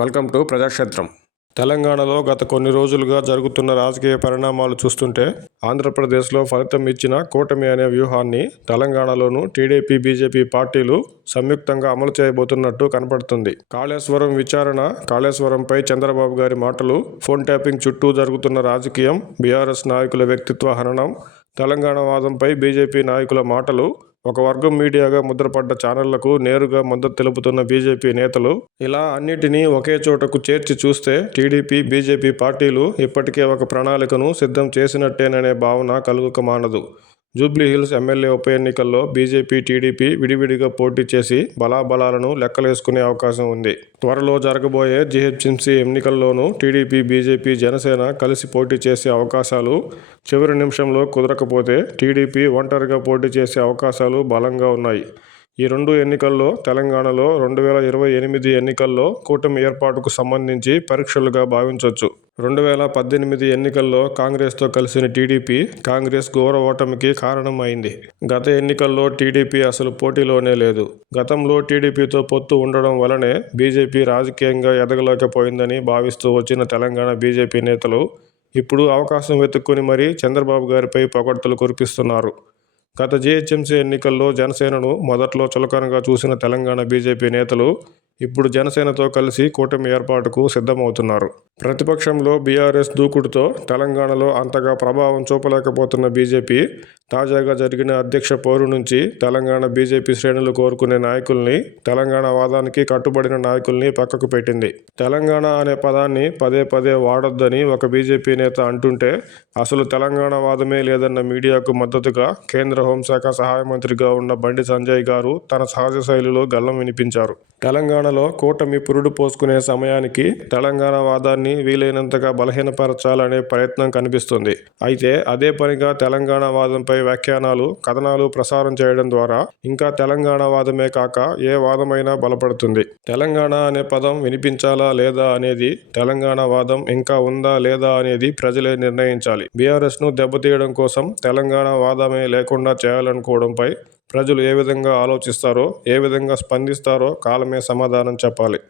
Welcome to ప్రజాక్షేత్రం. తెలంగాణలో గత కొన్ని రోజులుగా జరుగుతున్న రాజకీయ పరిణామాలు చూస్తుంటే ఆంధ్రప్రదేశ్లో ఫలితం ఇచ్చిన కూటమి అనే వ్యూహాన్ని తెలంగాణలోనూ టీడీపీ బీజేపీ పార్టీలు సంయుక్తంగా అమలు చేయబోతున్నట్టు కనపడుతుంది. కాళేశ్వరం విచారణ కాళేశ్వరంపై చంద్రబాబు గారి మాటలు ఫోన్ ట్యాపింగ్ చుట్టూ జరుగుతున్న రాజకీయం బీఆర్ఎస్ నాయకుల వ్యక్తిత్వ హననం తెలంగాణ వాదంపై బీజేపీ నాయకుల మాటలు ఒక వర్గం మీడియాగా ముద్రపడ్డ ఛానళ్ళకు నేరుగా మద్దతు తెలుపుతున్న బీజేపీ నేతలు ఇలా అన్నిటినీ ఒకే చోటకు చేర్చి చూస్తే టీడీపీ బీజేపీ పార్టీలు ఇప్పటికే ఒక ప్రణాళికను సిద్ధం చేసినట్టేననే భావన కలుగుక మానదు. జూబ్లీహిల్స్ ఎమ్మెల్యే ఉప ఎన్నికల్లో బీజేపీ టీడీపీ విడివిడిగా పోటీ చేసి బలాబలాలను లెక్కలేసుకునే అవకాశం ఉంది. త్వరలో జరగబోయే జీహెచ్ఎంసీ ఎన్నికల్లోనూ టీడీపీ బీజేపీ జనసేన కలిసి పోటీ చేసే అవకాశాలు చివరి నిమిషంలో కుదరకపోతే టీడీపీ ఒంటరిగా పోటీ చేసే అవకాశాలు బలంగా ఉన్నాయి. ఈ రెండు ఎన్నికల్లో తెలంగాణలో రెండు వేల ఇరవై ఎనిమిది ఎన్నికల్లో కూటమి ఏర్పాటుకు సంబంధించి పరీక్షలుగా భావించవచ్చు రెండు వేల పద్దెనిమిది ఎన్నికల్లో కాంగ్రెస్తో కలిసిన టీడీపీ కాంగ్రెస్ ఘోర ఓటమికి కారణం అయింది గత ఎన్నికల్లో టీడీపీ అసలు పోటీలోనే లేదు. గతంలో టీడీపీతో పొత్తు ఉండడం వలనే బీజేపీ రాజకీయంగా ఎదగలేకపోయిందని భావిస్తూ వచ్చిన తెలంగాణ బీజేపీ నేతలు ఇప్పుడు అవకాశం వెతుక్కుని మరీ చంద్రబాబు గారిపై పొగడ్తలు కురిపిస్తున్నారు. గత జీహెచ్ఎంసీ ఎన్నికల్లో జనసేనను మొదట్లో చులకనగా చూసిన తెలంగాణ బీజేపీ నేతలు ఇప్పుడు జనసేనతో కలిసి కూటమి ఏర్పాటుకు సిద్ధమవుతున్నారు. ప్రతిపక్షంలో బీఆర్ఎస్ దూకుడుతో తెలంగాణలో అంతగా ప్రభావం చూపలేకపోతున్న బీజేపీ తాజాగా జరిగిన అధ్యక్ష పోరు నుంచి తెలంగాణ బీజేపీ శ్రేణులు కోరుకునే నాయకుల్ని తెలంగాణ వాదానికి కట్టుబడిన నాయకుల్ని పక్కకు పెట్టింది. తెలంగాణ అనే పదాన్ని పదే పదే వాడొద్దని ఒక బీజేపీ నేత అంటుంటే అసలు తెలంగాణ వాదమే లేదన్న మీడియాకు మద్దతుగా కేంద్ర హోంశాఖ సహాయ మంత్రిగా ఉన్న బండి సంజయ్ గారు తన సహజ శైలిలో గల్లం వినిపించారు. తెలంగాణ తెలంగాణలో కూటమి పురుడు పోసుకునే సమయానికి తెలంగాణ వాదాన్ని వీలైనంతగా బలహీనపరచాలనే ప్రయత్నం కనిపిస్తుంది. అయితే అదే పనిగా తెలంగాణ వాదంపై వ్యాఖ్యానాలు కథనాలు ప్రసారం చేయడం ద్వారా ఇంకా తెలంగాణ వాదమే కాక ఏ వాదమైనా బలపడుతుంది. తెలంగాణ అనే పదం వినిపించాలా లేదా అనేది తెలంగాణ వాదం ఇంకా ఉందా లేదా అనేది ప్రజలే నిర్ణయించాలి. బీఆర్ఎస్ను దెబ్బతీయడం కోసం తెలంగాణ వాదమే లేకుండా చేయాలనుకోవడంపై ప్రజలు ఏ విధంగా ఆలోచిస్తారో ఏ విధంగా స్పందిస్తారో కాలమే సమాధానం చెప్పాలి.